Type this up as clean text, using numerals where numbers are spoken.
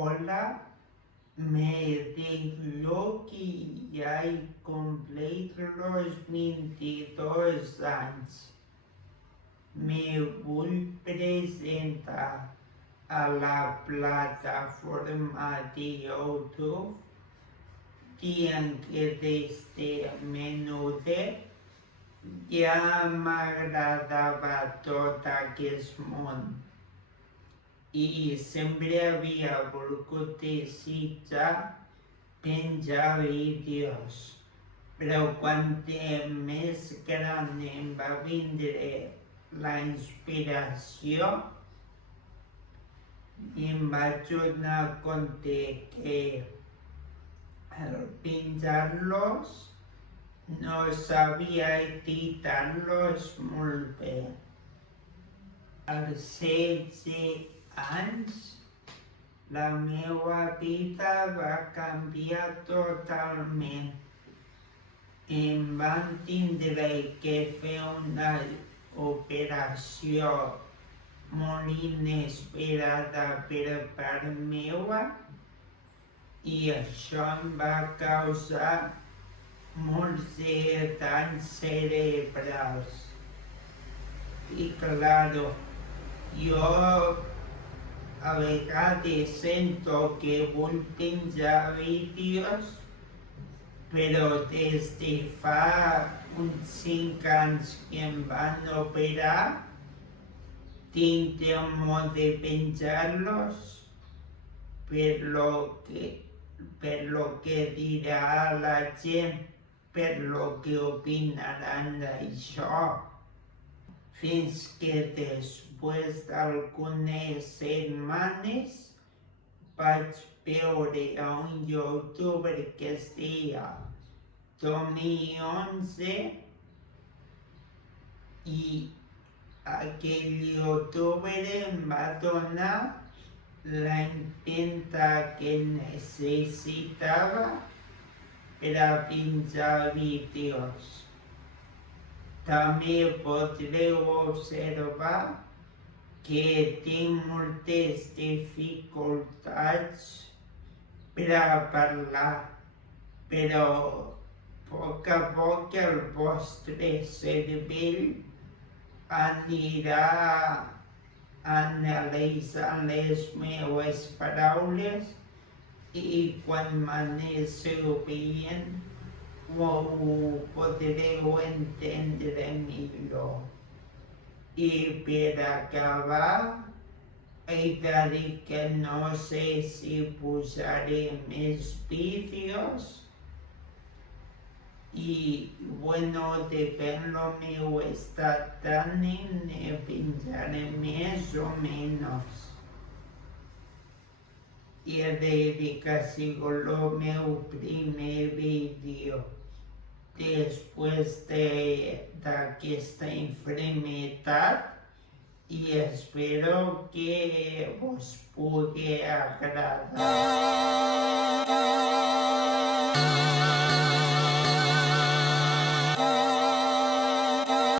Hola, me digo que ya completo los 22 años. Me voy a presentar a la plataforma de YouTube. Tienen que desde menudo ya me agradaba todo aquel mundo. Y siempre había voluntad penjar vídeos. Pero cuando més gran em va vindre la inspiració i em vaig donar compte que al penjar-los no sabia editar-los molt bé. Als 16 anys la meva vida va canviar totalment. Em van tindre que fer una operació molt inesperada per part meva i això em va causar molts danys cerebrals. I claro, jo a vegades sento que vull penjar vídeos, però des de fa uns 5 anys que em van operar, tinc temor de penjar-los per lo que dirà la gent, per lo que opinaran d'això. Fins que després d'algunes setmanes vaig veure a un youtuber que es deia Tommy11 i aquell youtuber em va donar la empenta que necessitava per a penjar vídeos. També podreu observar que tinc moltes dificultats per a parlar, però a poc el vostre cervell anirà analitzant les meves paraules i quan m'aneu veient ho podreu entendre millor. I per acabar, he de dir que no sé si posaré més vídeos i, bueno, depèn del meu estat d'ànim, ne penjaré més o menys. I he de dir que ha sigut el meu primer vídeo després d'aquesta enfermedad i espero que us pugui agradar.